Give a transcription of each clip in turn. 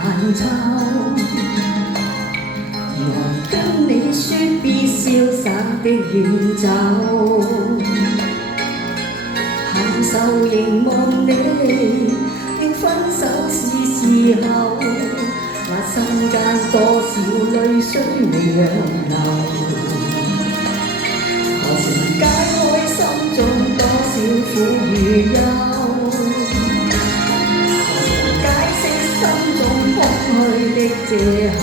晚秋，來跟你説別瀟灑的遠走，含愁凝望你，要分手是時候，那心間多少淚水未讓流，何時解開心中多少苦與憂？的藉口，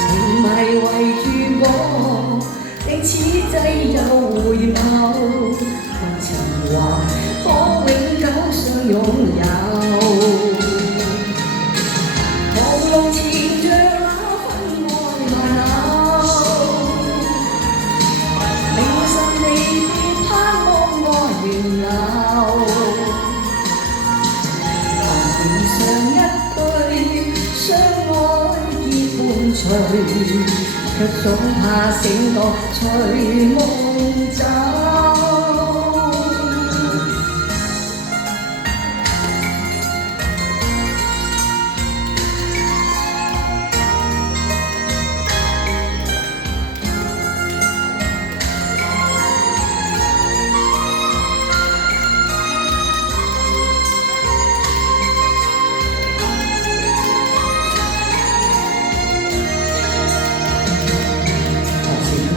情迷圍住我，你此際又回眸，情話可永久相擁有。狂龍纏着那分愛萬縷，明晨離別盼望愛仍留。上一對相愛結伴隨，卻總怕醒覺隨夢走。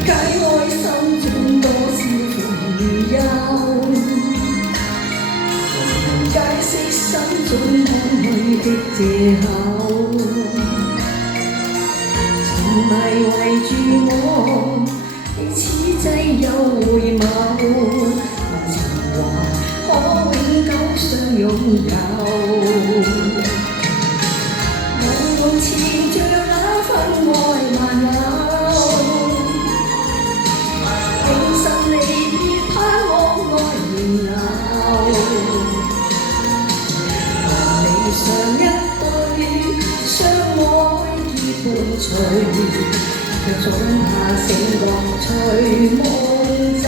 解開心中多少苦與憂，何時能解釋心中空虛的藉口？情迷圍住我，你此際又回眸，情話可永久相擁有。朦朧纏着那分愛萬縷。上一對相愛結伴隨，卻總怕醒覺隨夢走。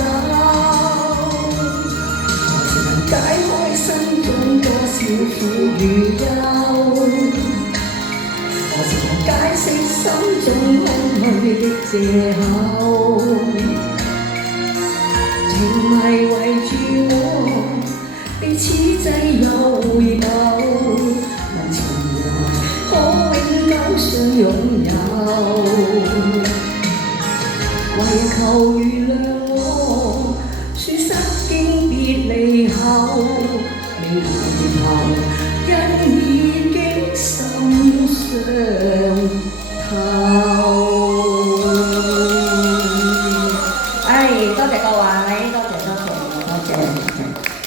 何時能解開心中多少苦與憂？何時能解釋心中空虛的藉口？情迷圍住我，你此際又回眸。相擁有，為求原諒我，說失經別離後，未